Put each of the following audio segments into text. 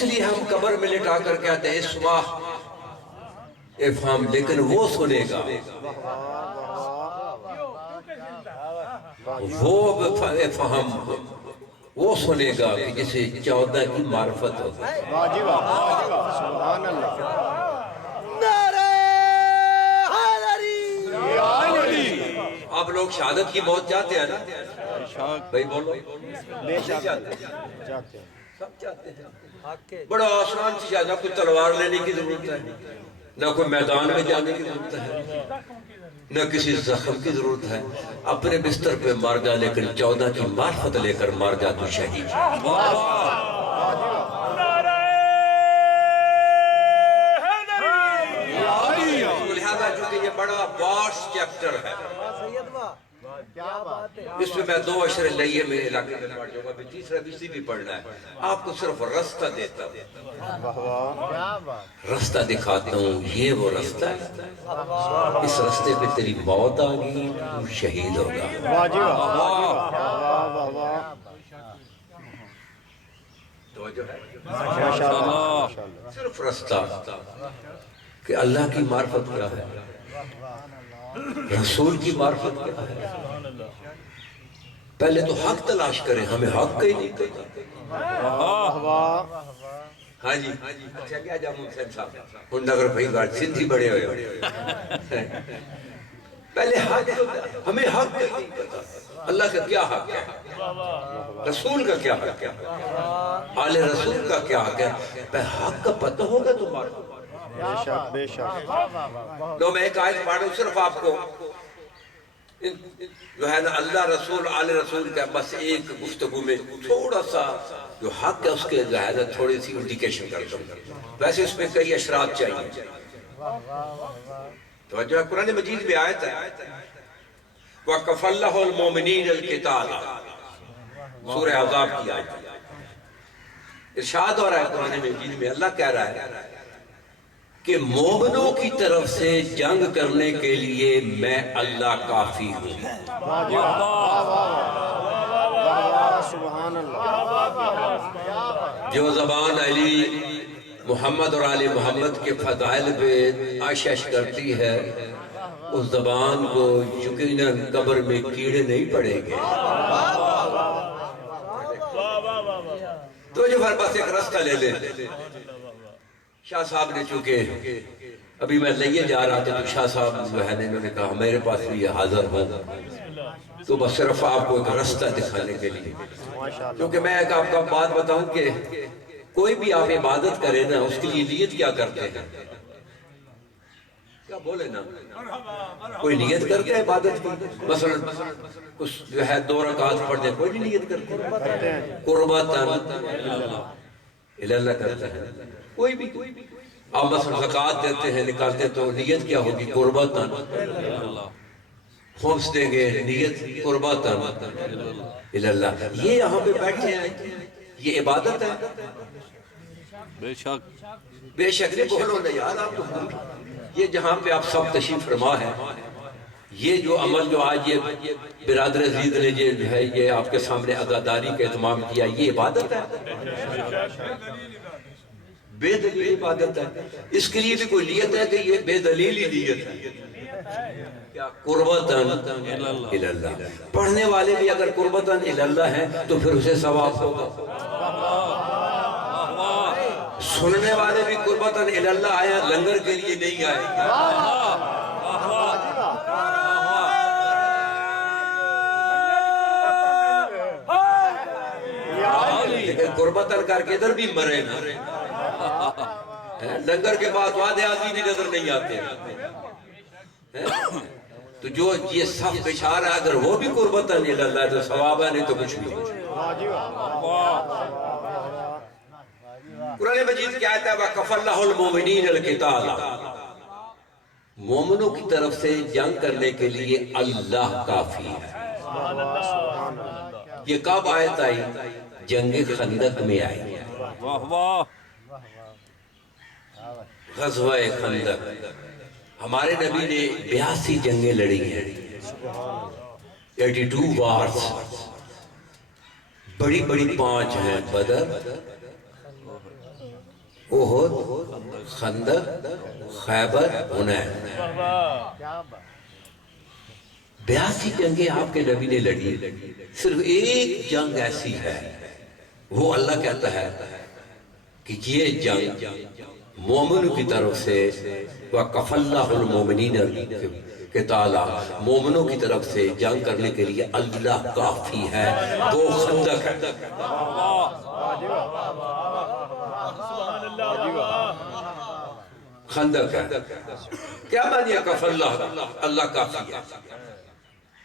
اس لیے ہم قبر میں لٹا کر کہتے ہیں اسما افہام، لیکن وہ سنے گا، وہ افہام وہ سنے گا کہ جسے 14 کی معرفت ہوگا۔ واجب سبحان اللہ۔ آپ لوگ شہادت کی موت چاہتے ہیں نا بھائی؟ بولو بے شک چاہتے ہیں، چاہتے ہیں۔ سب چاہتے ہیں۔ بڑا آسان سی شہادت، نہ کوئی تلوار لینے کی ضرورت ہے، نہ کوئی میدان میں جانے کی ضرورت ہے، نہ کسی زخم کی ضرورت ہے۔ اپنے بستر پہ مر جا، لیکن 14 کی معرفت لے کر مر جا تو شہید۔ لہذا چونکہ یہ بڑا واسٹ چیپٹر ہے، اس میں 2 اشرے لئیے میں علاقے میں پڑھ جاؤں گا، پھر تیسرا بھی بھی پڑھنا ہے۔ آپ کو صرف رستہ دیتا ہوں، رستہ دکھاتا ہوں، یہ وہ رستہ ہے، اس رستے پہ تیری موت آگئی تو شہید ہوگا۔ واجب توجہ ہے؟ ماشاءاللہ۔ صرف رستہ کہ اللہ کی معرفت کیا ہے، رسول کی معرفت کیا ہے۔ پہلے تو حق تلاش کریں، ہمیں حق کہیں نہیں کرتا۔ ہاں جی اچھا کیا جامع حسین صاحب ہنڈا کر بھائی گاڑ سندھی بڑے ہوئے، پہلے حق ہمیں حق کہیں نہیں پتا، اللہ کا کیا حق ہے، رسول کا کیا حق ہے، آل رسول کا کیا حق ہے۔ پہلے حق کا پتہ ہوگا تو معرفت۔ بے شک بے شک۔ تو میں ایک آیت پڑھ رہا ہوں صرف آپ کو، جو ہے نا اللہ رسول آل رسول کا بس ایک گفتگو میں تھوڑا سا جو حق ہے اس کے جو ہے نا تھوڑی سی انڈیکیشن کرتا ہوں، ویسے اس میں کئی اشارات چاہیے۔ تو جو ہے قرآن مجید میں آیت ہے وَقَفَ اللَّهُ الْمُؤْمِنِينَ الْقِتَالَ، سورہ احزاب کی آیت ہے۔ ارشاد ہو رہا ہے قرآن مجید میں، اللہ کہہ رہا ہے کہ مومنوں کی طرف سے جنگ کرنے کے لیے میں اللہ کافی ہوں۔ سبحان اللہ۔ جو زبان علی محمد اور آل محمد کے فضائل پہ آشش کرتی ہے، اس زبان کو یقیناً قبر میں کیڑے نہیں پڑیں گے۔ تو جو ہر بس ایک رستہ لے لیں۔ شاہ صاحب نے چونکہ ابھی میں لئیے جا رہا تھا تو شاہ صاحب جو ہے انہوں نے کہا میرے پاس بھی یہ حاضر ہوں، تو بس صرف آپ کو ایک رستہ دکھانے کے لیے، کیونکہ میں ایک آپ کا بات بتاؤں کہ کوئی بھی آپ عبادت کرے نا اس کے لیے نیت کیا کرتے ہیں؟ کیا بولے نا؟ کوئی نیت کرتے ہے عبادت کی؟ مثلا کچھ جو ہے 2 رکعت پڑھ دے، کوئی نہیں نیت کرتے؟ قربتاً اللہ کرتا ہے کوئی بھی۔ آپ مثلا زکوٰۃ دیتے ہیں نکالتے تو نیت کیا ہوگی؟ قربتاً۔ خمس دیں گے، نیت قربتاً اللہ۔ یہ یہاں پہ بیٹھے ہیں، یہ عبادت ہے؟ بے شک بے شک نہیں بولو نا یار آپ تو، یہ جہاں پہ آپ سب تشریف فرما ہے، یہ جو عمل جو آج یہ برادر عزیز نے جو ہے یہ آپ کے سامنے عزاداری کا اہتمام کیا، یہ عبادت ہے؟ بے دلیل عبادت ہے۔ اس کے لیے بھی کوئی نیت ہے کہ یہ بے دلیل ہی نیت ہے؟ کیا قربتاً اللہ؟ پڑھنے والے بھی اگر قربتاً اللہ ہیں تو پھر اسے ثواب ہوگا، سننے والے بھی قربتاً اللہ آئے لنگر کے لیے نہیں آئے گا۔ لیکن قربتاً کر کے ادھر بھی مرے نا، لنگر کے بعد وعدے آدمی بھی نظر نہیں آتے، تو جو یہ صف اشارہ ہے اگر وہ بھی قربتاً اللہ ہے تو ثواب ہے، نہیں تو کچھ نہیں۔ قرآن مجید کی آیت ہے وَقَفَ اللَّهُ الْمُؤْمِنِينَ الْقِتَالَ، مومنوں کی طرف سے جنگ کرنے کے لیے اللہ کافی ہے۔ یہ کب آیت آئی؟ جنگ خندق میں آئی، واہ واہ، غزوہ خندق۔ ہمارے نبی نے 82 جنگیں لڑی ہیں، 82 وارز، بڑی بڑی 5 ہیں، بدر، احد، خندق، خیبر، حنین، 82 جنگیں آپ کے نبی نے لڑی، صرف ایک جنگ ایسی ہے، وہ اللہ کہتا ہے کہ یہ جنگ مومنوں کی طرف سے وَقَفَ اللَّهُ الْمُؤْمِنِينَ قِتَالًا، مومنوں کی طرف سے جنگ کرنے کے لیے اللہ کافی ہے، وہ خندق ہے۔ خندق ہے، کیا معنی ہے کف اللہ کافی ہے؟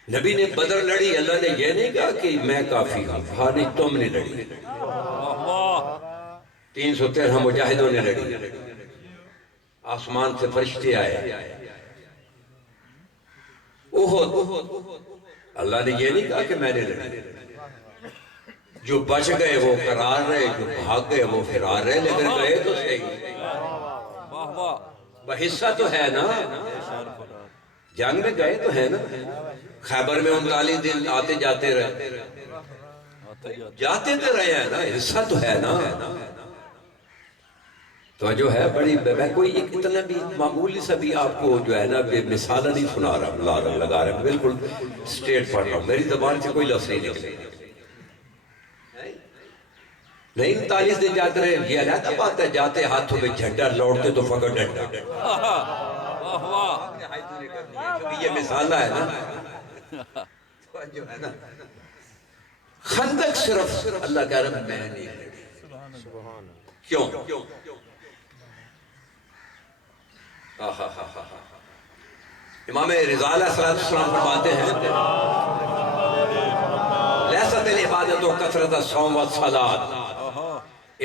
نبی نے بدر لڑی، اللہ نے یہ نہیں کہا کہ میں کافی ہوں، ہاں نہیں تم نے لڑی، 313 مجاہدوں نے لڑی، آسمان سے فرشتے آئے۔ احد، اللہ نے یہ نہیں کہا کہ میں نے لڑی، جو بچ گئے وہ قرار رہے، جو بھاگ گئے وہ فرار رہے، لیکن گئے تو صحیح، حصہ تو ہے نا، جنگ میں گئے تو ہے نا، خیبر میں 39 دن آتے جاتے رہے، جاتے تو رہے ہیں نا، حصہ تو ہے نا۔ تو جو ہے بڑی، میں کوئی اتنا بھی معمولی سا بھی آپ کو جو ہے نا مثالہ نہیں سنا رہا، لگا رہا، بالکل سٹریٹ پڑھ رہا ہوں، میری زبان سے کوئی لفظ نہیں نکلے، نہیں 39 دن جاتے رہے، یہ علیحدہ بات ہے، جاتے ہاتھوں میں جھنڈا، لوٹتے تو فقط ڈنڈا، یہ مثالہ ہے نا، جو ہے نا خندق صرف اللہ کہہ رہا میں نہیں لڑی، کیوں؟ امام رضا علیہ السلام فرماتے ہیں لیست العبادت و کثرت الصوم والصلاۃ،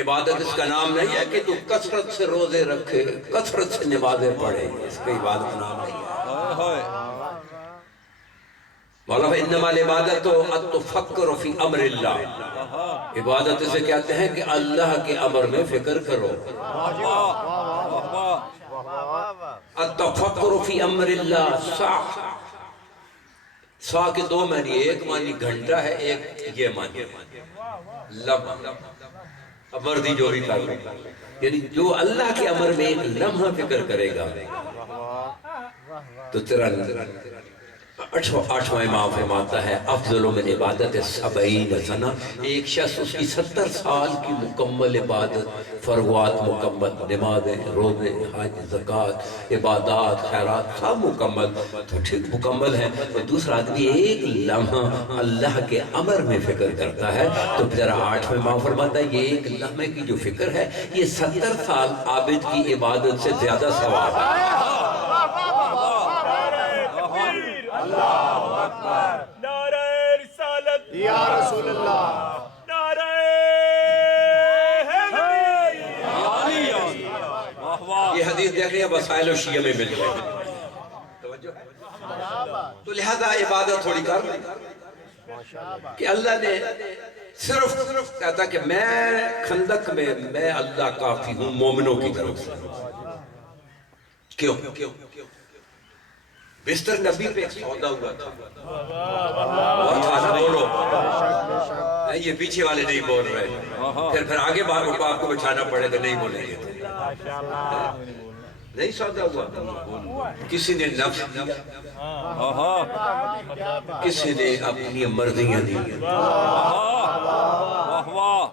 عبادت اس کا نام نہیں ہے کہ تو کثرت سے روزے رکھے، کثرت سے نمازیں پڑھے، اس کا عبادت نام نہیں ہے۔ مولانا انما العبادت التفکر فی امر اللہ، عبادت اسے کہتے ہیں کہ اللہ کے امر میں فکر کرو، التفکر فی امر اللہ، سا کے دو معنی، ایک معنی گھنٹہ ہے، ایک یہ معنی لمحہ، مردی جو بھی کر یعنی جو اللہ کے امر میں ایک لمحہ فکر کرے گا تو تیرا آٹھواں امام فرماتا ہے افضل من عبادت 70 سنہ، ایک شخص اس کی 70 سال کی مکمل عبادت، فرضات مکمل، نمازیں، روزے، حج، زکوٰۃ، عبادات، خیرات سب مکمل، تو ٹھیک مکمل ہے، اور دوسرا آدمی ایک لمحہ اللہ کے امر میں فکر کرتا ہے، تو ذرا 8واں امام فرماتا ہے یہ ایک لمحے کی جو فکر ہے یہ 70 سال عابد کی عبادت سے زیادہ ثواب ہے۔ اللہ اکبر، نعرہ رسالت یا رسول اللہ، نعرہ حیدری، یہ حدیث دیکھ رہے ہیں وسائل و شیعہ میں مل گئے، توجہ ہے؟ تو لہذا عبادت تھوڑی کر لیں کہ اللہ نے صرف کہتا کہ میں خندق میں اللہ کافی ہوں مومنوں کی طرف سے، کیوں؟ بستر نبی پہ ایک سودا ہوا تھا، وہ تھا نا، بولو، یہ پیچھے والے نہیں بول رہے، پھر آگے آپ کو بچھانا پڑے گا، نہیں بولیں گے، نہیں سودا ہوا، کسی نے نفس دیا، کسی نے اپنی مرضیاں دی،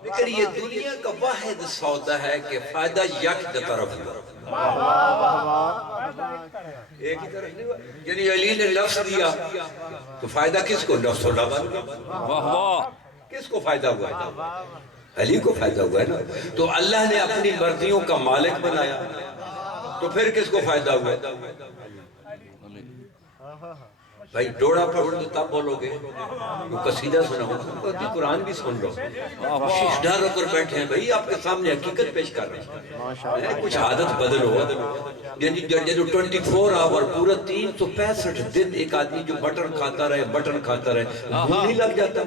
لیکن یہ دنیا کا واحد سودا ہے کہ فائدہ یک طرف ہوا، ایک ہی طرف نہیں ہوا، یعنی علی نے لفظ دیا تو فائدہ کس کو؟ نفس اللہ بن گیا، کس کو فائدہ ہوا؟ علی کو فائدہ ہوا ہے نا، تو اللہ نے اپنی مرضیوں کا مالک بنایا، تو پھر کس کو فائدہ ہوا؟ بھائی ڈوڑا پڑھ دو تب بولو گے، وہ قصیدہ سناؤ، قرآن بھی سن لو، ڈر ہو کر بیٹھے ہیں بھائی آپ کے سامنے حقیقت پیش کر رہے ہیں، کچھ عادت بدلو، یعنی جو 24 آور پورا 365 دن ایک آدمی جو بٹن کھاتا رہے، بھول نہیں لگ جاتا،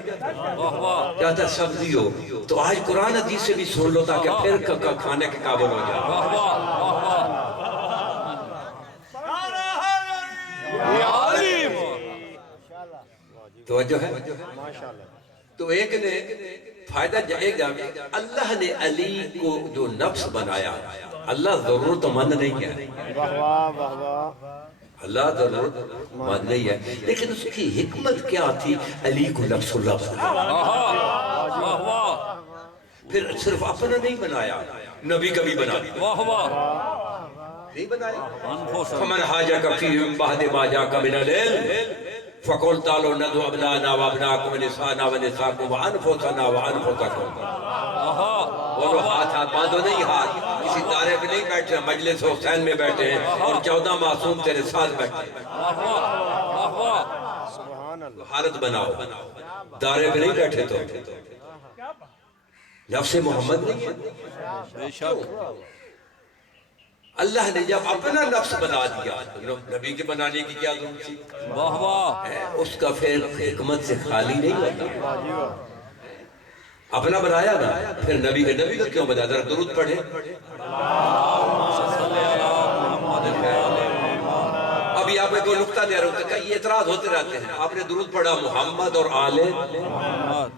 چاہتا سبزی ہو، تو آج قرآن حدیث سے بھی سن لو تاکہ پھر کھانے کے قابل ہو جائے۔ توجہ ہے؟ تو ایک نے فائدہ جائے گا اللہ نے علی کو جو نفس بنایا اللہ ضرورت مند نہیں ہے واہ واہ واہ واہ اللہ ضرورت مند نہیں ہے لیکن اس کی حکمت کیا تھی علی کو نفس اللہ بنایا واہ واہ پھر صرف اپنا نہیں بنایا نبی کا بھی بنا دیا واہ واہ نہیں بنایا انفسا فمن حاجک فیہم بعد ما جاک من العلم فقل تعالوا ندعو ابناءنا وابناءکم ونساءنا ونساءکم وانفسنا وانفسکم وہ لوگ ہاتھ باندھو نہیں ہاتھ کسی دارے پہ نہیں بیٹھے ہیں مجلس حسین میں بیٹھے ہیں اور 14 معصوم تیرے ساتھ بیٹھے ہیں واہ واہ سبحان اللہ حالت بناؤ دارے پہ نہیں بیٹھے تو نفس محمد نہیں ہے بے شک اللہ نے جب اپنا نفس بنا دیا نبی کے بنانے کی کیا ضرورت تھی واہ واہ اس کا پھر حکمت سے خالی نہیں ہوتا واہ جی واہ اپنا بنایا نا پھر نبی کا کیوں بنا ذرا درود پڑھے ابھی آپ کو نقطہ دے رہا ہوں کہ یہ اعتراض ہوتے رہتے ہیں آپ نے درود پڑھا محمد اور آل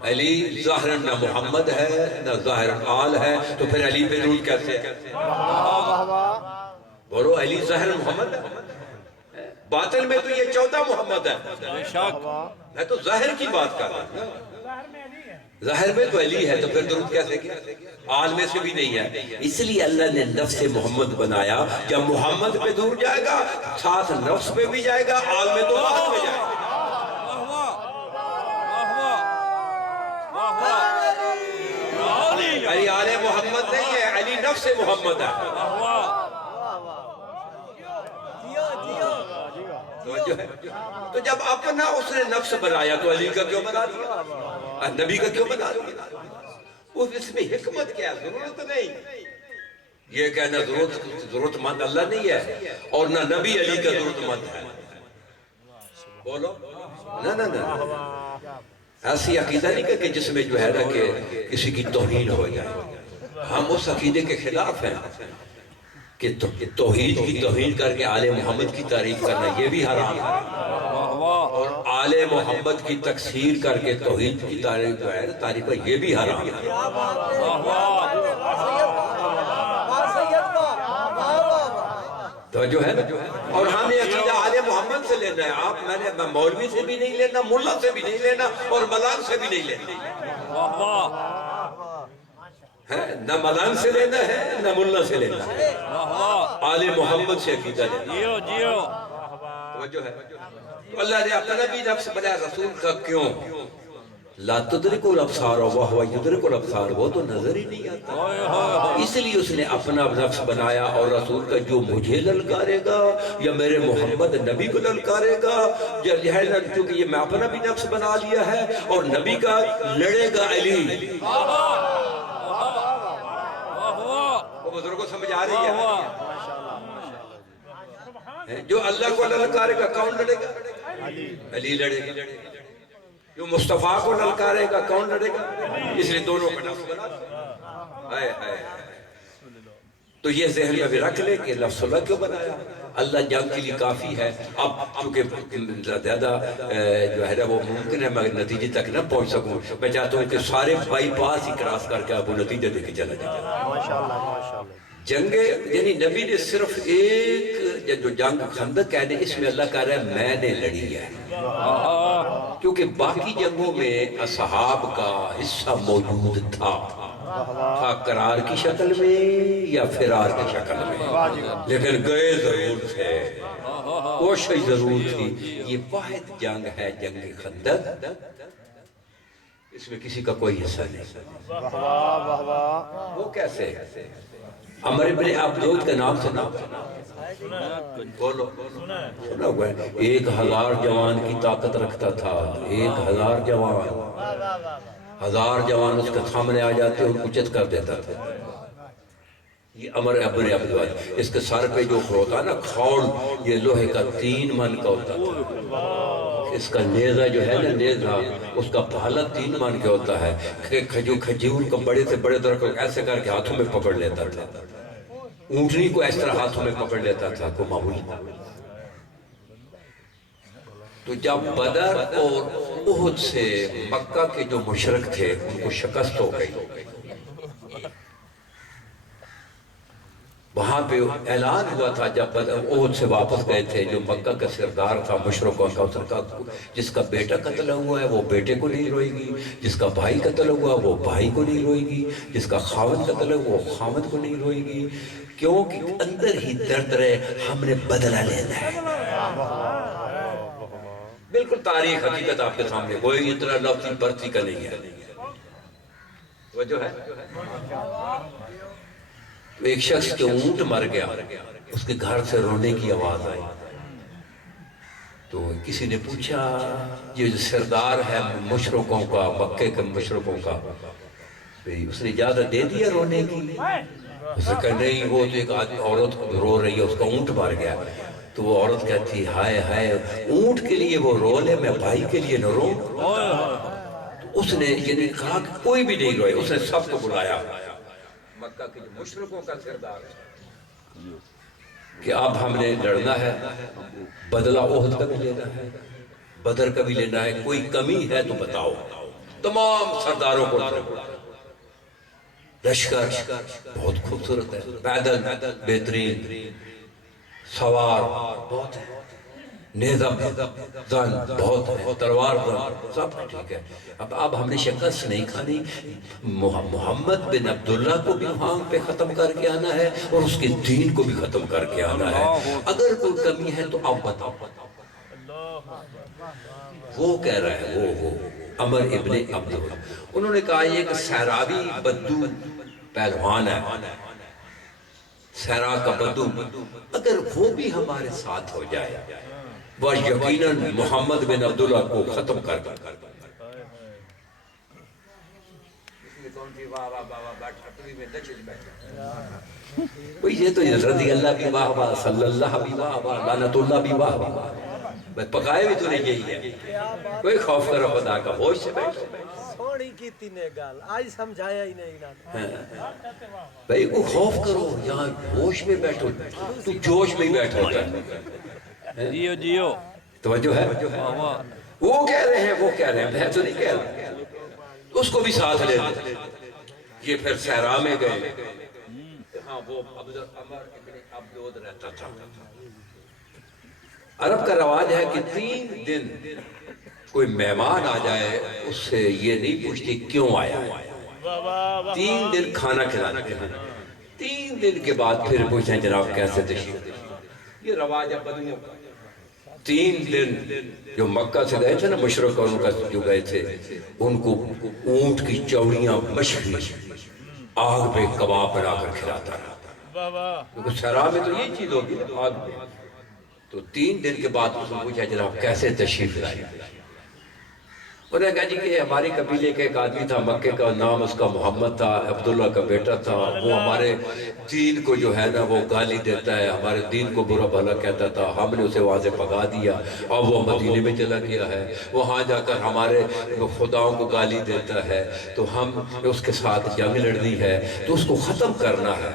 علی ظاہر نہ محمد ہے نہ ظاہر آل ہے تو پھر علی پہ درود کیسے ہے واہ واہ بولو علی ظاہر محمد ہے باطن میں تو یہ 14 محمد ہے بے شک میں تو ظاہر کی بات کر رہا ہوں ظاہر میں تو علی ہے تو پھر درود کیسے کیا آل میں سے بھی نہیں ہے اس لیے اللہ نے نفس محمد بنایا جب محمد پہ دور جائے گا ساتھ نفس پہ بھی جائے گا آل میں تو بعد میں جائے گا علی آل محمد نہیں ہے علی نفس محمد ہے توجہ ہے؟ تو جب اپنا اس نے نفس بنایا تو علی کا کیوں بنا دیا نبی کا کیوں بنا دیا وہ اس میں حکمت کیا ضرورت نہیں یہ کہنا ضرورت مند اللہ نہیں ہے اور نہ نبی علی کا ضرورت مند ہے بولو نہ ایسی عقیدہ نہیں کہ جس میں جو ہے نا کہ کسی کی توہین ہو جائے ہم اس عقیدے کے خلاف ہیں کہ توحید کی توہین کر کے آل محمد کی تعریف کرنا یہ بھی حرام ہے اور آل محمد کی تکثیر کر کے توحید کی تعریف جو ہے تعریف ہے یہ بھی حرام ہے تو جو ہے اور ہمیں عقیدہ آل محمد سے لینا ہے آپ میں مولوی سے بھی نہیں لینا ملا سے بھی نہیں لینا اور ملان سے بھی نہیں لینا نہ ملان سے لینا ہے نہ ملا سے لینا ہے آل محمد سے عقیدہ لینا جیو جیو توجہ ہے تو اللہ نے اپنا بھی نفس بنایا رسول کا کیوں لا تدرک الابصار وهو یدرک الابصار وہ تو نظر ہی نہیں آتا اس لیے اس نے اپنا نفس بنایا اور رسول کا جو مجھے للکارے گا یا میرے محمد نبی کو للکارے گا یا کیونکہ یہ میں اپنا بھی نفس بنا لیا ہے اور نبی کا لڑے گا علی وہ بزرگوں کو سمجھ آ رہی ہے جو اللہ کو للکارے گا کون لڑے گا علی لڑے گا جو مصطفیٰ کو للکارے گا کون لڑے گا اس لیے دونوں کا نفس بنا تو یہ ذہن میں بھی رکھ لے کہ لفظ اللہ کیوں بنایا اللہ جنگ کے لیے کافی ہے اب چونکہ زیادہ جو ہے وہ ممکن ہے میں نتیجے تک نہ پہنچ سکوں میں چاہتا ہوں کہ سارے بائی پاس ہی کراس کر کے آپ وہ نتیجہ دے کے چلا جائے ماشاءاللہ جنگ یعنی نبی نے صرف ایک جو جنگ خندق ہے اس میں اللہ کہہ رہا ہے میں نے لڑی ہے کیونکہ باقی جنگوں میں اصحاب کا حصہ موجود تھا قرار کی شکل میں یا فرار کی شکل میں لیکن گئے ضرور تھے کوشش ضرور تھی یہ واحد جنگ ہے جنگ خندق اس میں کسی کا کوئی حصہ نہیں وہ کیسے عمر بن عبدود کا نام سنا بولو سنا ہوا ہے 1000 جوان کی طاقت رکھتا تھا 1000 جوان 1000 جوان اس کے سامنے آ جاتے اور کچت کر دیتا تھا یہ عمر بن عبدود اس کے سر پہ جو ہوتا ہے نا کھول یہ لوہے کا 3 من کا ہوتا تھا اس کا نیزہ جو ہے نا نیزہ اس کا پھالا 3 من کے ہوتا ہے کھجور کا بڑے سے بڑے درخت ایسے کر کے ہاتھوں میں پکڑ لیتا تھا اونٹنی کو اس طرح ہاتھوں میں پکڑ لیتا تھا کو معمولی تو جب بدر اور احد سے مکہ کے جو مشرک تھے ان کو شکست ہو گئی، وہاں پہ اعلان ہوا تھا جب احد سے واپس گئے تھے، جو مکہ کا سردار تھا مشرکوں کا، اس کا جس کا بیٹا قتل ہوا ہے وہ بیٹے کو نہیں روئے گی، جس کا بھائی قتل ہوا وہ بھائی کو نہیں روئے گی، جس کا خاوند قتل ہوا وہ خاوند کو نہیں روئے گی، کیونکہ اندر ہی درد رہے ہم نے بدلہ لینا ہے۔ بالکل تاریخ حقیقت آپ کے سامنے، کوئی اتنا لفظی برتی کا نہیں ہے۔ وجہ ہے تو ایک شخص کے اونٹ مر گیا، اس کے گھر سے رونے کی آواز آئی، تو کسی نے پوچھا یہ جو سردار ہے مشرکوں کا، مکے کے مشرکوں کا، اس نے اجازت دے دیا رونے کی؟ اس نے کہا نہیں، وہ تو ایک عورت رو رہی ہے، اس کا اونٹ مر گیا۔ تو وہ عورت کہتی ہائے ہائے، اونٹ کے لیے وہ رو لے، میں بھائی کے لیے نہ رو۔ اس نے یہ کہا کہ کوئی بھی نہیں روئے، اس نے سب کو بلایا، مکہ کے جو مشرکوں کا سردار ہے، کہ اب ہم نے لڑنا ہے، بدلہ احد کا بھی لینا ہے، بدر کا بھی لینا ہے، کوئی کمی ہے تو بتاؤ۔ تمام سرداروں کو لشکر بہت خوبصورت ہے، پیدل بہترین، سوار بہت ہے، نیزہ زن بہت ہے، تلوار زن سب ٹھیک ہے۔ اب ہم نے شکست نہیں کھانی، محمد بن عبداللہ کو بھی وہاں پہ ختم کر کے آنا ہے اور اس کے دین کو بھی ختم کر کے آنا ہے، اگر کوئی کمی ہے تو آپ بتاؤ۔ وہ کہہ رہا ہے، وہ عمر ابن عبداللہ، انہوں نے کہا یہ کہ سہراوی بدو پہلوان ہے، سہرا کا بدو، اگر وہ بھی ہمارے ساتھ ہو جائے وہ یقیناً محمد بن عبداللہ کو ختم کر کر یہ تو رضی اللہ بھی واہ واہ، صلی اللہ بھی واہ واہ، لعنت اللہ بھی واہ واہ، پکائے بھی تو نہیں یہی ہے، کوئی خوف کرو خدا کا، ہوش سے بیٹھو سوڑی کی تینے گال آج سمجھایا ہی نہیں نا بھئی کو خوف کرو، یہاں ہوش میں بیٹھو، تو جوش میں ہی بیٹھا ہوتا ہے۔ جیو جیو، توجہ ہے؟ وہ کہہ رہے ہیں، وہ کہہ رہے ہیں، میں تو نہیں کہہ رہا، اس کو بھی ساتھ لے لیں۔ یہ پھر صحرا میں گئے، ہاں وہ عمر ابن عبدود رہتا تھا۔ عرب کا رواج ہے کہ 3 دن کوئی مہمان آ جائے اس سے یہ نہیں پوچھتی کیوں آیا، 3 دن کھانا کھلاتے ہیں، 3 دن کے بعد پھر پوچھیں جناب کیسے تشریف، یہ رواج ہے بدوؤں کا۔ 3 دن جو مکہ سے گئے تھے نا مشرکوں کا جو گئے تھے، ان کو اونٹ کی چوڑیاں مشوی آگ پہ کباب بنا کر کھلاتا رہا، کیونکہ صحرا میں تو یہ چیز ہوگی آگ پہ۔ تو 3 دن کے بعد اس نے پوچھا جناب کیسے تشریف لائے، انہوں نے کہا جی کہ ہماری قبیلے کا ایک آدمی تھا مکے کا، نام اس کا محمد تھا، عبداللہ کا بیٹا تھا، وہ ہمارے دین کو جو ہے نا وہ گالی دیتا ہے، ہمارے دین کو برا بھلا کہتا تھا، ہم نے اسے وہاں سے بھگا دیا اور وہ مدینے میں چلا گیا ہے، وہاں جا کر ہمارے خداؤں کو گالی دیتا ہے، تو ہم اس کے ساتھ جنگ لڑنی ہے، تو اس کو ختم کرنا ہے،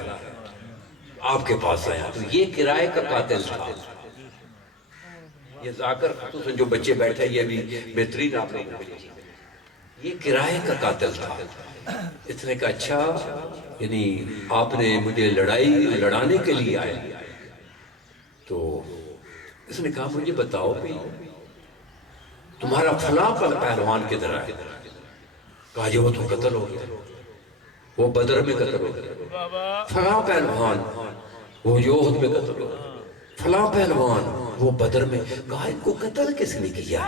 آپ کے پاس آیا۔ تو یہ کرائے کا قاتل تھا، یہ ذاکر خصوصاً جو بچے بیٹھے یہ بھی بہترین آپ نے یہ کرائے کا قاتل تھا۔ اس نے کہا اچھا یعنی آپ نے مجھے لڑانے کے لیے آئے، تو اس نے کہا مجھے بتاؤ بھی تمہارا فلاں پہلوان کدھر ہے؟ کہا جی وہ تو قتل ہو گیا، وہ بدر میں قتل ہو گیا، فلاں پہلوان وہ یوہد میں قتل ہو گیا، فلاں پہلوان وہ بدر میں، کہا ان کو قتل کس نے کیا؟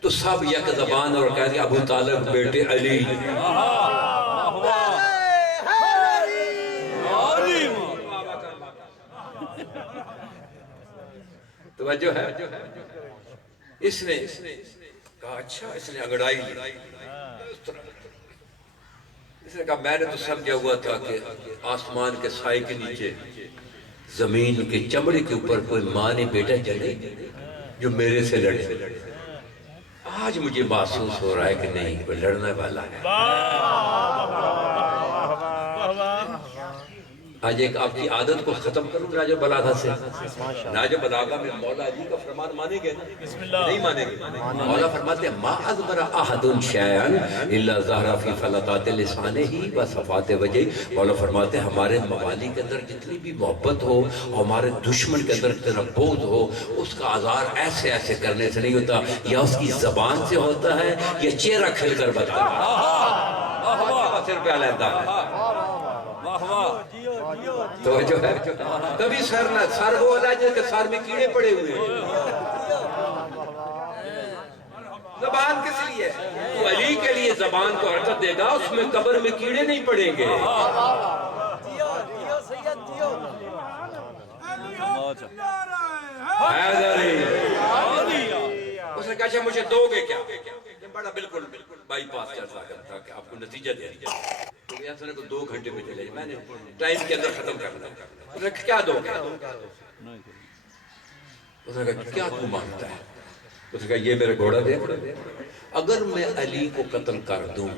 تو سب یک زبان اور کہہ دیا ابو طالب بیٹے علی، توجہ ہے؟ اس نے کہا اچھا، اس نے انگڑائی لی، اس نے کہا میں نے تو سمجھا ہوا تھا کہ آسمان کے سائے کے نیچے زمین کے چمڑے کے اوپر کوئی ماں نے بیٹا جڑے جو میرے سے لڑے، آج مجھے محسوس ہو رہا ہے کہ نہیں کوئی لڑنے والا ہے۔ آج ایک آپ کی عادت کو ختم کروں ناج بلاغہ سے. ناج بلاغہ میں مولا علی کا فرمان مانیں گے نہیں مانیں گے؟ مولا فرماتے ہیں ما ادبر احد شیئا الا ظہر فی فلطات لسانہ و صفات وجہ. مولا فرماتے ہیں ہمارے موالی کے اندر جتنی بھی محبت ہو اور ہمارے دشمن کے اندر اتنا بغض ہو اس کا اظہار ایسے ایسے کرنے سے نہیں ہوتا، یا اس کی زبان سے ہوتا ہے یا چہرہ کھل کر بتا ہے. سر پہ علیحدہ تو جو ہے کبھی سر نہ سر وہ ہوتا ہے جس کے سر میں کیڑے پڑے ہوئے ہیں. زبان کس لیے؟ تو علی کے لیے زبان کو حرکت دے گا، اس میں قبر میں کیڑے نہیں پڑیں گے. اس نے کہا اچھا مجھے دو گے کیا؟ بڑا بالکل بائی پاس چلتا کرتا کہ آپ کو نتیجہ دے دیا. تو یہ سنے کو 2 گھنٹے میں چلے میں نے ٹائم کے اندر ختم کرنا. اس نے کہا کیا دو گے؟ اس نے کہا کیا تو مانگتا ہے؟ اس نے کہا یہ میرے گھوڑا دے. اگر میں علی کو قتل کر دوں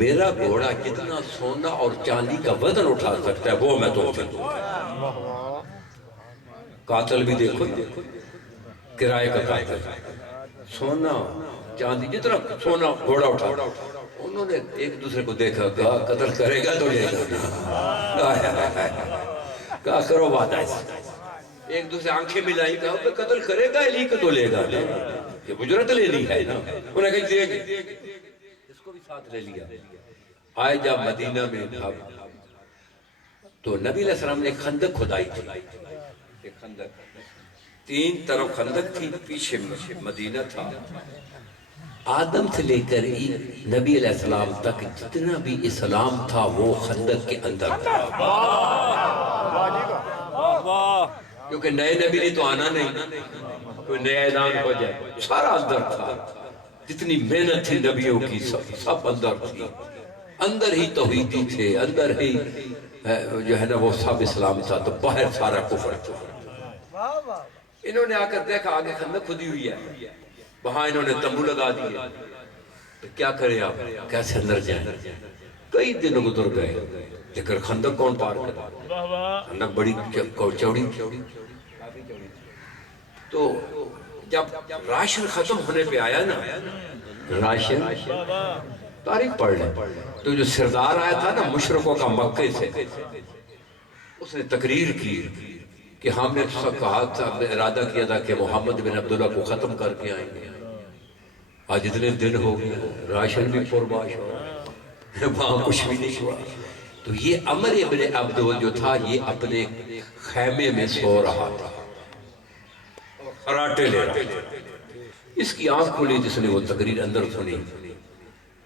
میرا گھوڑا کتنا سونا اور چاندی کا وزن اٹھا سکتا ہے وہ میں تو دوں. قاتل بھی دیکھو کرائے کا قاتل سونا چاندی جتنا سونا گھوڑا اٹھا. انہوں نے ایک دوسرے کو دیکھا کہا قتل کرے گا تو لے گا. کہا کرو وعدہ. ایک دوسرے آنکھیں ملائی کہا کہ قتل کرے گا علی کو تو لے گا. یہ مجرت لینی ہے نا. انہیں کہا دے گے. اس کو بھی ساتھ لے لیا. آئے جب مدینہ میں تو نبی علیہ السلام نے ایک خندق کھدائی تھی. ایک خندق 3 طرف خندق تھی، پیچھے مدینہ تھا. آدم سے لے کر نبی علیہ السلام تک جتنا بھی اسلام تھا وہ خندق کے اندر تھا. کیونکہ نئے نبی نے تو آنا نہیں، کوئی نیا اعلان ہو جائے. سارا اندر تھا. جتنی محنت تھی نبیوں کی سب اندر تھی. اندر ہی توحیدی تھے، اندر ہی جو ہے نا وہ سب اسلام تھا. تو باہر سارا کفر تھا. انہوں نے آ کر دیکھا آگے خندق کھدی ہوئی ہے، وہاں انہوں نے تمبو لگا دیے. تو کیا کریں آپ، کیسے اندر جائیں؟ کئی دن گزر گئے لیکن خندق کون پار کرے؟ خندق بڑی چوڑی. تو جب راشن ختم ہونے پہ آیا نا، راشن تاریخ پڑھ لیں تو جو سردار آیا تھا نا مشرکوں کا مکے سے، اس نے تقریر کی کہ ہم نے کہا تھا، ارادہ کیا تھا کہ محمد بن عبداللہ کو ختم کر کے آئیں گے. آج اتنے دن ہو گئے راشن بھی پرباش ہوا، وہاں کچھ بھی نہیں ہوا. تو یہ عمر ابن عبداللہ جو تھا یہ اپنے خیمے میں سو رہا تھا، خراٹے لے رہا تھا. اس کی آنکھ کھلی جس نے وہ تقریر اندر سنی.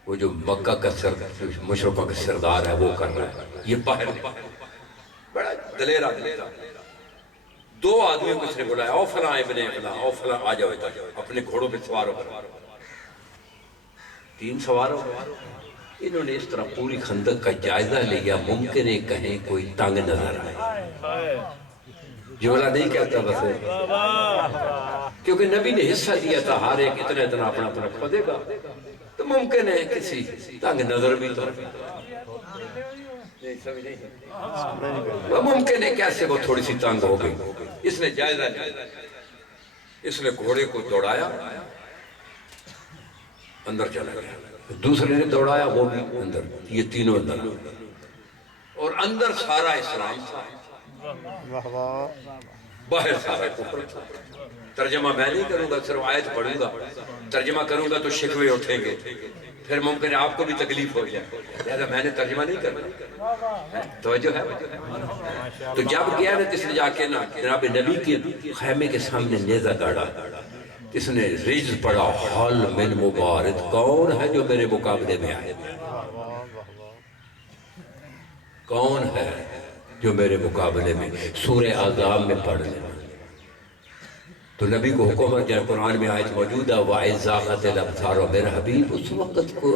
وہ جو مکہ کا مشرکوں کا سردار ہے وہ کر رہا ہے. یہ باہر بڑا دلیر آدمی تھا. 2 آدمیوں کو اس نے بلایا، او فلاں ابن فلاں، او فلاں آ جاؤ اپنے گھوڑوں پہ سوار ہو کر. 3 سوار ہو. انہوں نے اس طرح پوری خندق کا جائزہ لیا. ممکن ہے کہیں کوئی تنگ نظر آئے. جملہ نہیں کہتا بس، کیونکہ نبی نے حصہ دیا تھا ہر ایک اتنا اتنا اپنا اپنا کھودے گا. تو ممکن ہے کسی تنگ نظر بھی تو وہ ممکن ہے کیسے وہ تھوڑی سی تنگ ہو گئی. اس نے جائزہ لیا. اس نے گھوڑے کو دوڑایا، اندر چلا گیا. دوسرے نے دوڑایا، وہ بھی اندر. یہ تینوں اندر. اور اندر سارا اسلام تھا، باہر سارا کفر تھا. ترجمہ میں نہیں کروں گا، صرف آیت پڑھوں گا. ترجمہ کروں گا تو شکوے اٹھیں گے، پھر ممکن ہے آپ کو بھی تکلیف ہو جائے. لہذا میں نے ترجمہ نہیں کرنا. توجہ ہے. تو جب گیا نا کس نے جا کے نا جناب نبی کے خیمے کے سامنے نیزہ گاڑا. اس نے رجز پڑھا، حل من مبارد، کون ہے جو میرے مقابلے میں آئے؟ کون ہے جو میرے مقابلے میں؟ سورہ احزاب میں پڑھ لینا. تو نبی کو حکم ہے جب قرآن میں آیت موجود ہے وَإِذْ زَاغَتِ الْأَبْصَارُ میرے حبیب اس وقت کو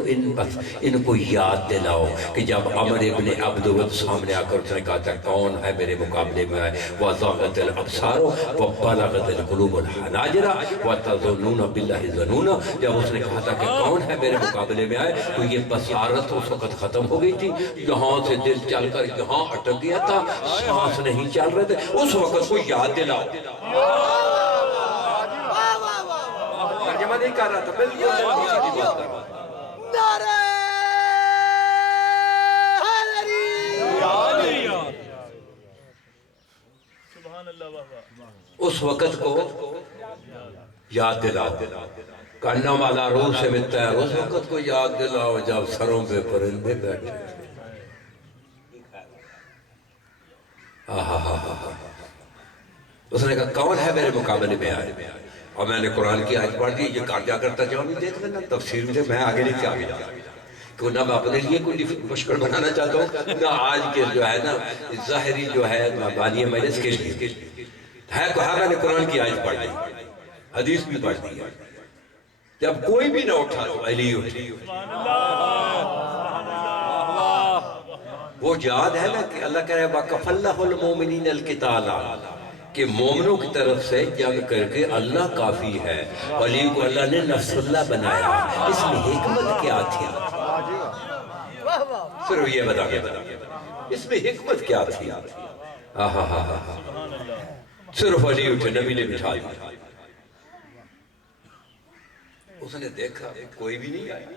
ان کو یاد دلاؤ کہ جب عمر ابن عبد سامنے آ کر اس نے کہا تھا کون ہے میرے مقابلے میں آئے وَزَاغَتِ الْأَبْصَارُ وَبَلَغَتِ الْقُلُوبُ الْحَنَاجِرَ وَتَظُنُّونَ بِاللَّهِ الظُّنُونَ جب اس نے کہا تھا کہ کون ہے میرے مقابلے میں آئے تو یہ بصارت اس وقت ختم ہو گئی تھی، یہاں سے دل چل کر یہاں اٹک گیا تھا، سانس نہیں چل رہے تھے، اس وقت کو یاد دلاؤ۔ ترجمہ نہیں کر رہا تھا، بالکل نہیں بات کر رہا تھا۔ نعرہ حیدری سبحان اللہ واہ اس وقت کو یاد دلاؤ، کانا والا روح سے ملتا ہے، اس وقت کو یاد دلاؤ جب سروں پہ پرندے بیٹھے۔ اس نے کہا کون ہے میرے مقابلے میں آئے، اور میں نے قرآن کی آیت پڑھ دی، یہ کار جا کرتا جاؤ نہیں دیکھ لینا تفسیر میں، میں آگے نہیں آگے جا کہ نہ میں اپنے لیے کوئی مشکل بنانا چاہتا ہوں، نہ آج کے جو ہے نا ظاہری جو ہے مبانی مجلس کے لیے ہے، کہا میں نے قرآن کی آیت پڑھ دی، حدیث بھی پڑھ دی، جب کوئی بھی نہ اٹھا تو علی اٹھی۔ وہ یاد ہے نا کہ اللہ کہہ رہے وَقَفَ اللَّهُ الْمُؤْمِنِينَ الْقِتَالَ کہ مومنوں کی طرف سے جنگ کر کے اللہ کافی ہے، علی کو اللہ نے نفس اللہ بنایا، اس میں حکمت کیا تھی؟ صرف یہ بتا کے اس میں حکمت کیا تھی؟ صرف علی اٹھے، نبی نے بٹھا دیا، اس نے دیکھا کوئی بھی نہیں آیا،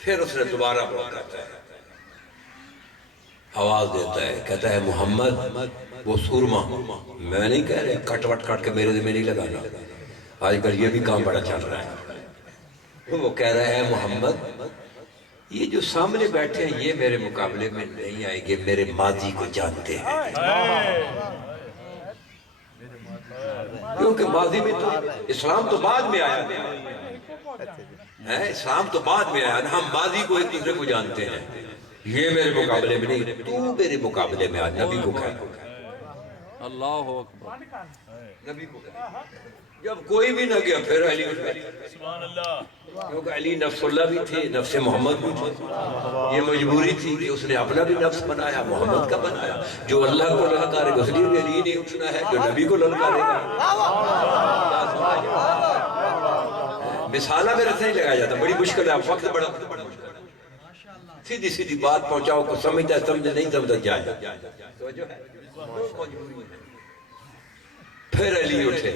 پھر اس نے دوبارہ بات کرتا ہے، آواز دیتا ہے، کہتا ہے محمد وہ سورما، میں نہیں کہہ رہے کٹ وٹ کٹ کے میرے میں نہیں لگانا، آج کل یہ بھی کام بڑا چل رہا ہے، وہ کہہ رہا ہے محمد یہ جو سامنے بیٹھے ہیں یہ میرے مقابلے میں نہیں آئیں گے، میرے ماضی کو جانتے ہیں، کیونکہ ماضی میں تو اسلام تو بعد میں آیا ہے، اسلام تو بعد میں آیا، ہم ماضی کو ایک دوسرے کو جانتے ہیں، یہ میرے مقابلے میں نہیں، تو میرے مقابلے میں آج نبی کو کہا، اللہ اکبر، نبی کو کہا، جب کوئی بھی نہ گیا پھر علی اٹھ گیا، سبحان اللہ، کیونکہ علی نفس اللہ بھی تھے، نفس محمد بھی تھے، یہ مجبوری تھی کہ اس نے اپنا بھی نفس بنایا، محمد کا بنایا، جو اللہ کو للکارے گا اس لیے بھی علی نہیں اٹھنا ہے، جو نبی کو للکارے گا، مثالہ میرے سے نہیں لگایا جاتا، بڑی مشکل ہے، وقت بڑا سیدھی سیدھی بات پہنچاؤ کو سمجھتا ہے سمجھے نہیں سمجھتا جائے، پھر علی اٹھے،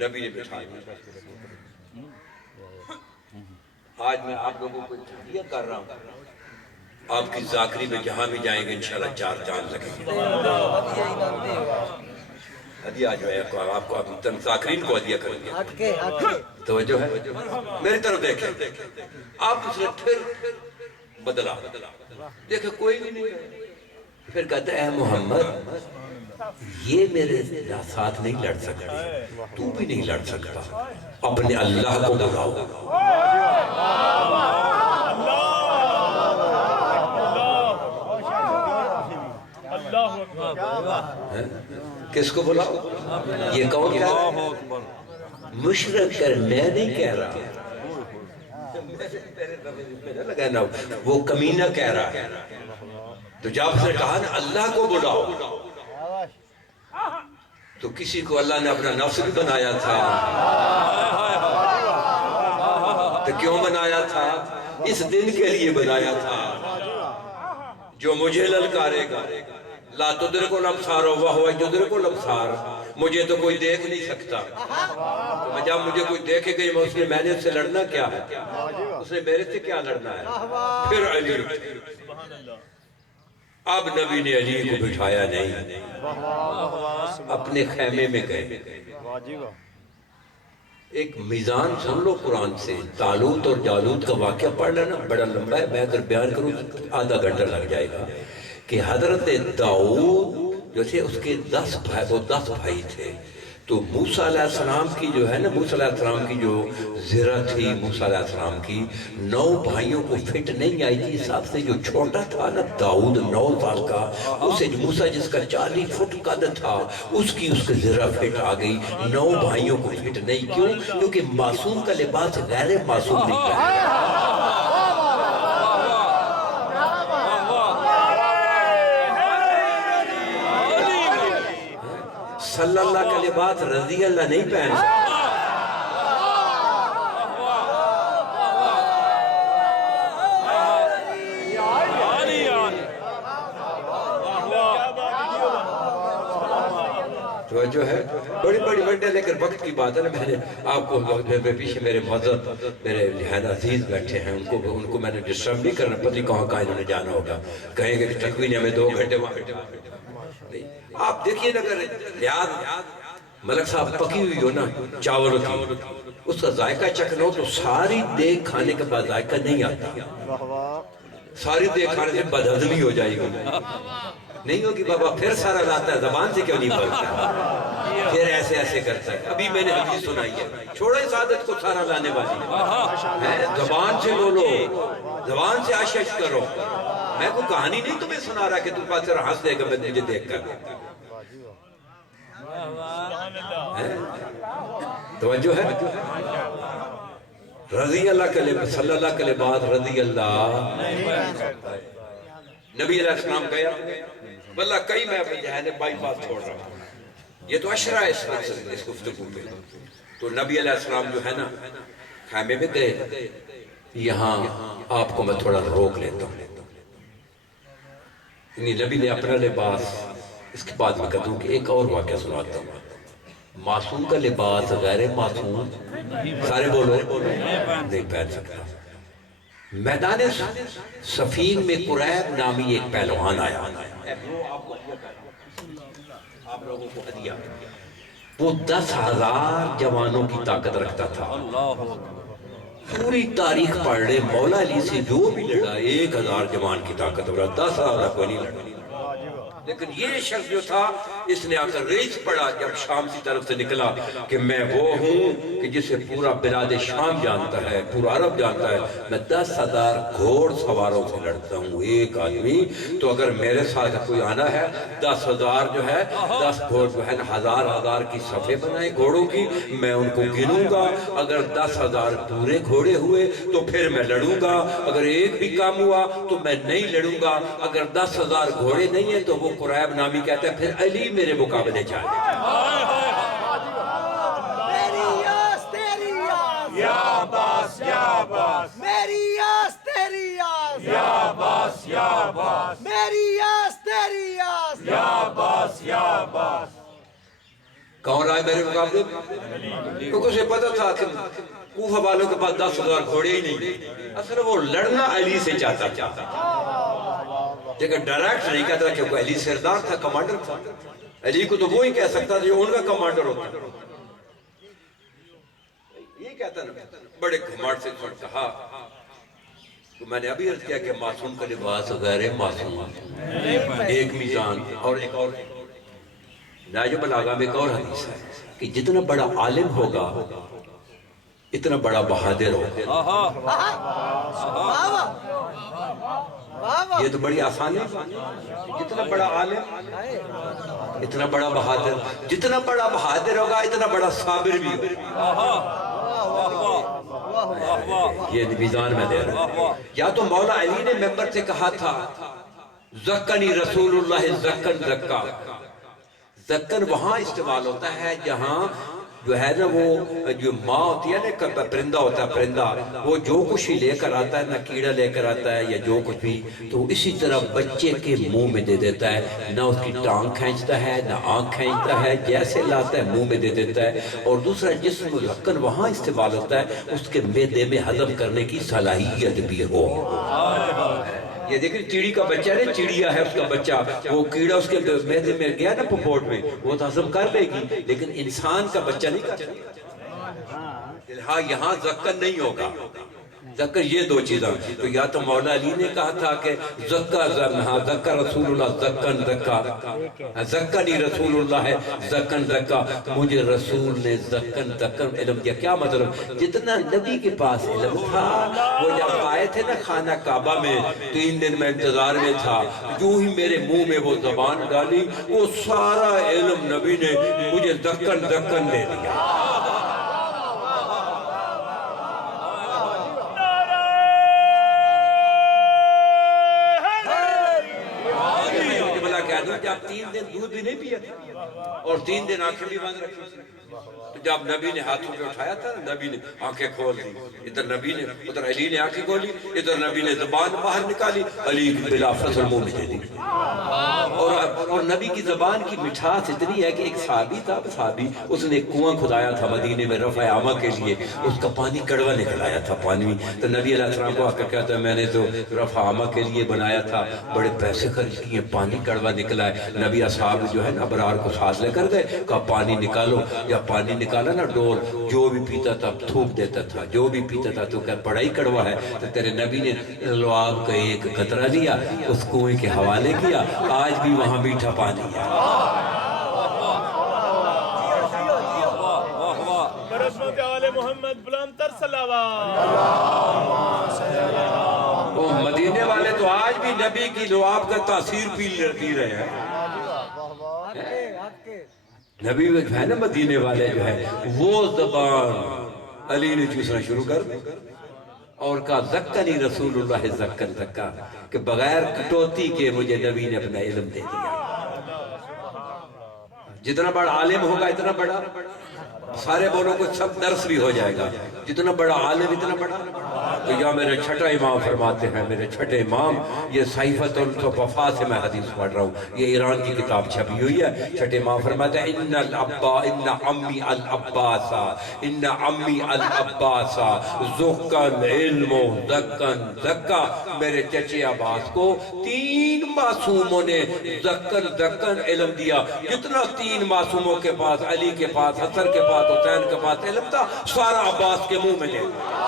نبی نے بٹھایا۔ آج میں آپ لوگوں کو تحریہ کر رہا ہوں، آپ کی ذاکری میں جہاں بھی جائیں گے انشاءاللہ 4 چاند لگیں گے، ہدیہ جو ہے آپ کو تم ذاکرین کو ہدیہ کریں گے، توجہ ہے، میری طرف دیکھیں، آپ اس نے پھر بدلا، دیکھیں کوئی بھی نہیں ہے، پھر کہتا ہے محمد یہ میرے ساتھ نہیں لڑ سکتا، تو بھی نہیں لڑ سکتا، اپنے اللہ کو بلاؤ، اللہ اکبر، کس کو بلاؤ؟ یہ کون کہہ رہا ہے؟ مشرک کر میں نہیں کہہ رہا، وہ کمینہ کہہ رہا ہے، تو جب اس نے کہا نا اللہ کو بلاؤ، تو کسی کو اللہ نے اپنا نفس بھی بنایا تھا، تو کیوں بنایا تھا؟ اس دن کے لیے بنایا تھا، جو مجھے للکارے گا، لا تدرک الابصار وہو یدرک الابصار، مجھے تو کوئی دیکھ نہیں سکتا، جب مجھے کوئی دیکھے گا میں نے اس سے لڑنا کیا ہے، اس نے میرے سے کیا لڑنا ہے، پھر علی اٹھے، اب نبی نے علی کو بٹھایا نہیں، اپنے خیمے میں گئے، ایک میزان سن لو قرآن سے، طالوت اور جالوت کا واقعہ پڑھ لینا، بڑا لمبا ہے، میں اگر بیان کروں آدھا گھنٹہ لگ جائے گا، کہ حضرت داؤد جو تھے اس کے 10 بھائی تھے، تو موسیٰ علیہ السلام کی جو ہے نا، موسیٰ علیہ السلام کی جو زرہ تھی موسیٰ علیہ السلام کی، 9 بھائیوں کو فٹ نہیں آئی تھی، سب سے جو چھوٹا تھا نا داؤد 9 سال کا، اسے موسیٰ جس کا 40 فٹ قد تھا، اس کی زرہ فٹ آ گئی، 9 بھائیوں کو فٹ نہیں۔ کیوں؟ کیونکہ معصوم کا لباس غیر معصوم نہیں پہنتا۔ صلی اللہ کا لباس رضی اللہ نہیں پہن سکتا۔ توجہ ہے، بڑی بڑی بڑی، لیکن وقت کی بات ہے نا، میں نے آپ کو پیچھے میرے مذہب میرے لحین عزیز بیٹھے ہیں، ان کو میں نے ڈسٹرب نہیں کرنا، پتہ نہیں کہاں انہوں نے جانا ہوگا، کہیں گے کہ تکوین ہمیں 2 گھنٹے وہاں۔ آپ دیکھئے نا، اگر یاد ملک صاحب پکی ہوئی ہو نا چاولوں کی، اس کا ذائقہ چکھنا ہو تو ساری دیکھ کھانے کے بعد ذائقہ نہیں آتا، ساری دیکھ کھانے سے بدہضمی ہو جائے گی، نہیں ہوگی بابا پھر سارا لاتا ہے، زبان سے کیوں نہیں بولتا، پھر ایسے ایسے کرتا ہے۔ ابھی میں نے حدیث سنائی ہے، چھوڑا اس عادت کو سارا لانے والی، زبان سے بولو، زبان سے آشش کرو۔ میں کوئی کہانی نہیں تمہیں سنا رہا کہ تم پاس سے ہنس دے گا میں مجھے دیکھ کر۔ توجہ ہے، رضی اللہ کے لباس، صلی اللہ کے لباس رضی اللہ۔ نبی علیہ السلام گیا، واللہ کئی میں اپنے جہاں بائی بات چھوڑ رہا ہوں، یہ تو عشرہ ہے اس گفتگو پہ۔ تو نبی علیہ السلام جو ہے نا خیمے میں گئے، یہاں آپ کو میں تھوڑا روک لیتا ہوں، نبی نے اپنا لباس، اس کے بعد میں کہتا ہوں کہ ایک اور واقعہ سناتا ہوں۔ معصوم کا لباس غیر معصوم، سارے بولو، نہیں پہن سکتا۔ میدان صفین میں قریب نامی ایک پہلوان آیا، آپ لوگوں کو ہدیہ، وہ 10,000 جوانوں کی طاقت رکھتا تھا۔ پوری تاریخ پڑھ لے، مولا علی سے جو بھی لڑا 1,000 جوان کی طاقت ہو رہا، 10,000 کو نہیں لڑا۔ لیکن یہ شخص جو تھا، اس نے آ کر ریس پڑا جب شام کی طرف سے نکلا کہ میں وہ ہوں کہ جسے پورا بلاد شام جانتا ہے، پورا عرب جانتا ہے، میں 10,000 گھوڑ سواروں سے لڑتا ہوں ایک آدمی، تو اگر میرے ساتھ کوئی آنا ہے 10,000 جو ہے 10 گھوڑ جو ہے 1,000 کی صفے بنائے گھوڑوں کی، میں ان کو گنوں گا، اگر 10,000 پورے گھوڑے ہوئے تو پھر میں لڑوں گا، اگر ایک بھی کام ہوا تو میں نہیں لڑوں گا، اگر 10,000 گھوڑے نہیں ہیں تو وہ قریب نامی کہتا ہے پھر علی میرے مقابلے چاہے۔ میری یاس تیری یاس، یا عباس یا عباس، میری یاس تیری یاس، یا عباس یا عباس، میری یاس تیری یاس، یا عباس یا عباس۔ کون آئے میرے مقابلے؟ کیونکہ اسے پتا تھا کہ کوفہ والوں کے پاس 10,000 گھوڑے ہی نہیں، اصل وہ لڑنا علی سے چاہتا، لیکن ڈائریکٹ نہیں کہتا کہ وہ علی سردار تھا، کمانڈر تھا، علی کو تو وہی کہہ سکتا تھا جو ان کا کمانڈر ہوتا، یہ کہتا نا، بڑے گھماٹ سے کہا تو میں نے ابھی عرض کیا کہ معصوم کا لباس غیر معصوم، ایک میزان اور ایک اور ناجم بلاغہ میں ایک اور حدیث ہے کہ جتنا بڑا عالم ہوگا اتنا بڑا بہادر ہوگا۔ یہ تو بڑی آسان ہے، جتنا بڑا عالم اتنا بڑا بہادر، جتنا بڑا بہادر ہوگا اتنا بڑا صابر بھی ہوگا۔ یہ میزان میں دے رہا ہوں۔ یا تو مولا علی نے ممبر سے کہا تھا زکانی رسول اللہ زکن زکا، زکن وہاں استعمال ہوتا ہے جہاں جو ہے نا وہ جو ماں ہوتی ہے نا، پرندہ ہوتا ہے، پرندہ وہ جو کچھ ہی لے کر آتا ہے، نہ کیڑا لے کر آتا ہے یا جو کچھ بھی، تو اسی طرح بچے کے منہ میں دے دیتا ہے، نہ اس کی ٹانگ کھینچتا ہے نہ آنکھ کھینچتا ہے، جیسے لاتا ہے منہ میں دے دیتا ہے۔ اور دوسرا جسم لکن وہاں استعمال ہوتا ہے اس کے معدے میں ہضم کرنے کی صلاحیت بھی ہو۔ یہ دیکھیں چیڑی کا بچہ ہے، چیڑیا ہے اس کا بچہ، وہ کیڑا اس کے معدے میں گیا نا پپوٹ میں، وہ تو ہضم کر لے گی، لیکن انسان کا بچہ نہیں کر سکتا۔ یہاں زکن نہیں ہوگا، زکر یہ دو چیزاں. تو یا تو مولا علی نے کہا تھا کہ زکا زنہا زکا رسول اللہ زکن زکا زکنی رسول اللہ ہے زکن زکا. مجھے رسول نے زکن زکن علم دیا. کیا مطلب؟ جتنا نبی کے پاس علم تھا وہ جب آئے تھے نا خانہ کعبہ میں 3 دن میں انتظار میں تھا, جو ہی میرے منہ میں وہ زبان ڈالی وہ سارا علم نبی نے مجھے زکن زکن دے دیا. جب 3 دن دودھ بھی نہیں پیا اور 3 دن آنکھیں بھی بند رکھی تھی, تو جب نبی نے ہاتھوں پہ اٹھایا تھا نبی نے آنکھیں کھول دی. ادھر نبی نے, ادھر علی نے آنکھیں کھولی, ادھر نبی نے زبان باہر نکالی, علی بلا فصل منہ میں دے دی. اور نبی کی زبان کی مٹھاس اتنی ہے کہ ایک صحابی تھا, صحابی اس نے ایک کنواں کھدایا تھا مدینے میں رفع عامہ کے لیے, اس کا پانی کڑوا نکل آیا تھا پانی. تو نبی علیہ السلام کو آ کر کہتا ہے میں نے تو رفع عامہ کے لیے بنایا تھا, بڑے پیسے خرچ کیے, پانی کڑوا نکلا ہے. نبی اصحاب جو ہے نا ابرار کو ساتھ لے کر گئے, کہا پانی نکالو. یا پانی نکالا نا ڈور, جو بھی پیتا تھا تھوک دیتا تھا, جو بھی پیتا تھا تو کہ بڑا ہی کڑوا ہے. تو تیرے نبی نے لعاب کا ایک قطرہ لیا, اس کنویں کے حوالے کیا, آج بھی وہاں میٹھا پانی ہے. برسمت آل محمد بلند تر صلوات. وہ مدینے والے تو آج بھی نبی کی لعاب کا تاثیر پی رہے ہیں. نبی جو ہے نا مدینے والے جو ہے وہ زبان علی نے چوسنا شروع کر دی اور کہا زکنی رسول اللہ زکن زکا, کہ بغیر کٹوتی کے مجھے نبی نے اپنا علم دے دیا. جتنا بڑا عالم ہوگا اتنا بڑا, سارے بولوں کو سب درس بھی ہو جائے گا. جتنا بڑا عالم اتنا بڑا. تو یا میرے چھٹا امام فرماتے ہیں, میرے چھٹے امام, یہ صحیفۃ الصفا سے میں حدیث پڑھ رہا ہوں, یہ ایران کی کتاب چھپی ہوئی ہے. چھٹے امام فرماتے ہیں ان عمی العباس زکن علم زکن زکا. میرے چچے عباس کو 3 معصوموں نے زکن زکن علم دیا. جتنا 3 معصوموں کے پاس, علی کے پاس, حسن کے پاس, حسین کے پاس علم تھا, سارا عباس کے منہ میں دے دیا.